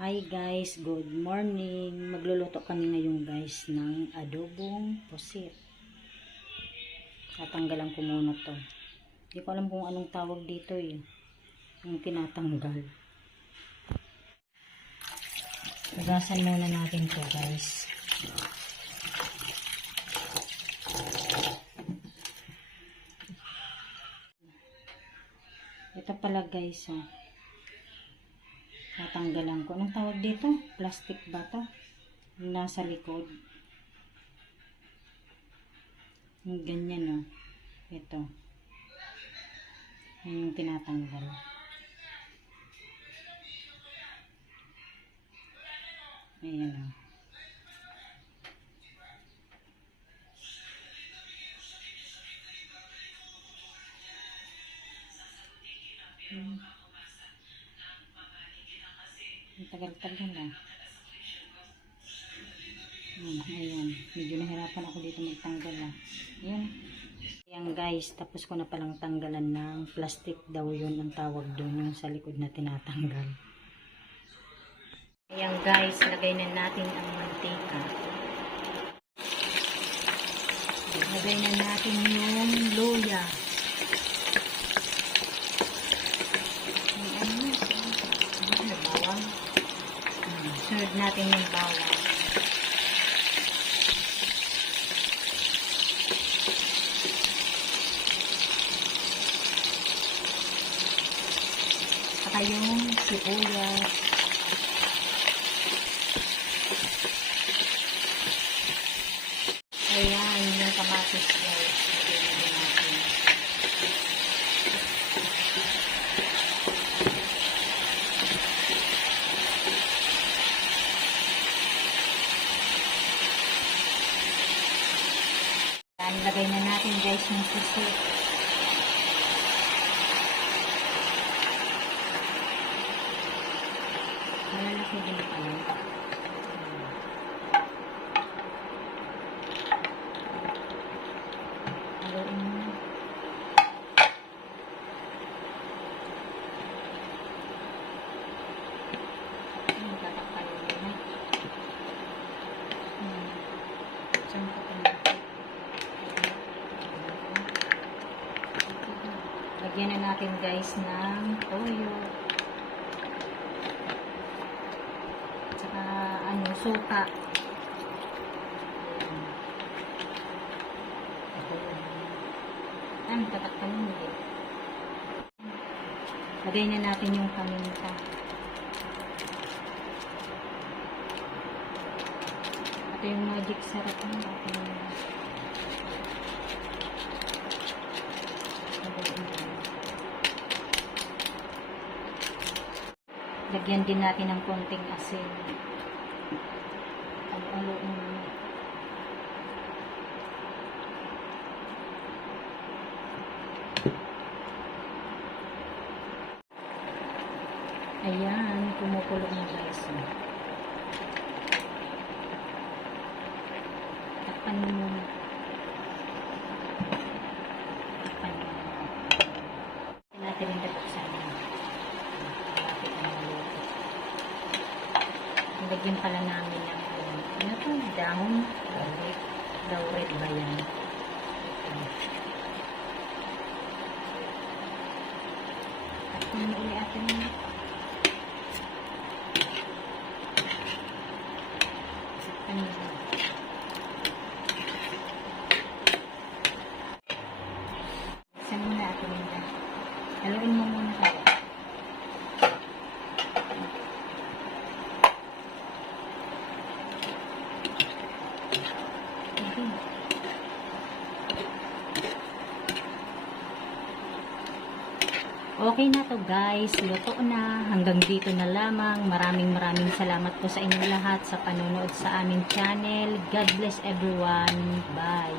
Hi guys, good morning. Magluluto kami ngayon guys ng adobong pusit. Tatanggalan ko muna to. Hindi ko alam kung anong tawag dito eh. Yung tinatanggal. Hugasan muna natin to guys. Ito pala guys oh. Tatanggalan ko. Anong tawag dito? Plastic ba to? Nasa likod. Yung ganyan o. Ito. Yan yung tinatanggal. Ayan o. Ang tagal-tagal ah. Ayan. Medyo nahirapan ako dito magtanggal ah. Ayan. Ayan guys. Tapos ko na palang tanggalan ng plastic daw yun ang tawag doon. Yung sa likod na tinatanggal. Ayan guys. Lagay na natin ang mantika. Lagay na natin yung luya. Sunod natin yung bawang. Saka yung sibuyas. Ayan, yung kamatis guys. Lagyan natin. Lagay na natin guys yung pusit. Malalaki din pala. Haluin mo. Tatakpan mo na. Saan ka pa na? Lagyan na natin guys ng toyo. Tsaka suka. Tatakpan mo ulit. Lagay na natin yung paminta. Ito yung magic sarap ng ating lagyan din natin ng konting asin. Haluin mo. Ayan, kumukulo na guys. Takpan mo muna. Takpan mo. Takpan natin yung dabuksan. Lagyan pala namin ng ano to? Dahon. Laurel ba yan? Takpan mo ulit atin mo. Takpan mo. Saan muna atin mo. Haluin mo muna tayo. Okay na to guys, luto na. Hanggang dito na lamang. Maraming salamat po sa inyong lahat sa panonood sa aming channel. God bless everyone. Bye.